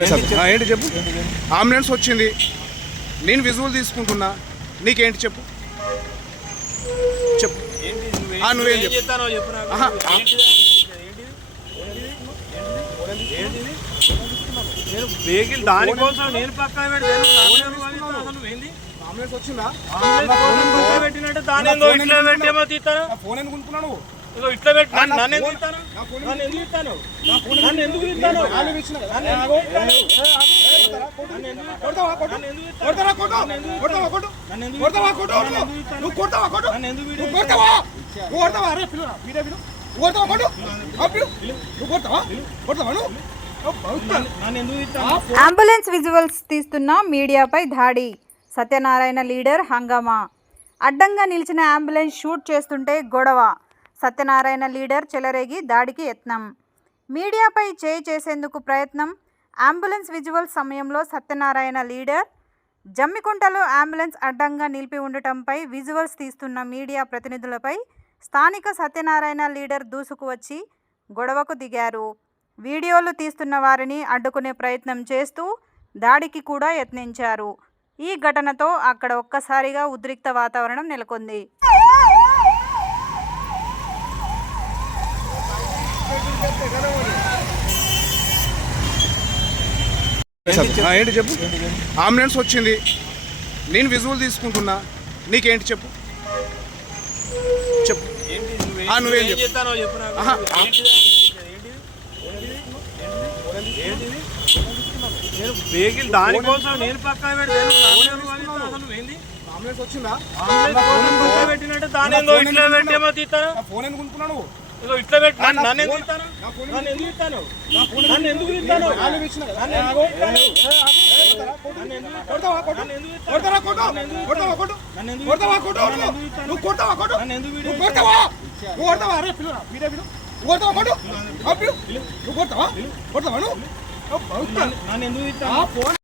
ఏంటి చెప్పు. అంబులెన్స్ వచ్చింది, నేను విజువల్ తీసుకుంటున్నా, నీకేంటి చెప్పు చెప్పు. నువ్వేం చెప్తాను. వెహికల్ దానికోసం నేను పక్కన అంబులెన్స్ వచ్చిందా పెట్టినట్టే దాని ఇట్లా పెట్టేమో తీస్తాను. ఫోన్ ఎందుకు అనుకున్నాను? ఇట్లా పెట్టి నన్ను ఎందుకు ఇస్తాను? నన్ను ఎందుకు ఇస్తాను? నన్ను ఎందుకు ఇస్తాను? అంబులెన్స్ విజువల్స్ తీస్తున్న మీడియాపై దాడి, సత్యనారాయణ లీడర్ హంగామా. అడ్డంగా నిలిచిన అంబులెన్స్ షూట్ చేస్తుంటే గొడవ, సత్యనారాయణ లీడర్ చెలరేగి దాడికి యత్నం. మీడియాపై చేయి చేసేందుకు ప్రయత్నం. అంబులెన్స్ విజువల్స్ సమయంలో సత్యనారాయణ లీడర్ జమ్మికుంటలో అంబులెన్స్ అడ్డంగా నిలిపి ఉండటంపై విజువల్స్ తీస్తున్న మీడియా ప్రతినిధులపై స్థానిక సత్యనారాయణ లీడర్ దూసుకువచ్చి గొడవకు దిగారు. వీడియోలు తీస్తున్న వారిని అడ్డుకునే ప్రయత్నం చేస్తూ దాడికి కూడా యత్నించారు. ఈ ఘటనతో అక్కడ ఒక్కసారిగా ఉద్రిక్త వాతావరణం నెలకొంది. ఏంటి చెప్పు. అంబులెన్స్ వచ్చింది, నేను విజువల్ తీసుకుంటున్నా, నీకేంటి చెప్పు చెప్పు. నువ్వేం చెప్తాను. వెహికల్ దానికోసం నేను పక్కన పెడతాను. అంబులెన్స్ వచ్చిందా పెట్టినట్టే దాని ఇట్లా పెట్టేమో తీస్తాను. ఫోన్ ఎందుకు అనుకున్నాను? ఇట్లా పెట్టి నన్ను ఎందుకు ఇస్తాను? నన్ను ఎందుకు ఇస్తాను? నన్ను ఎందుకు ఇస్తాను? నువ్వు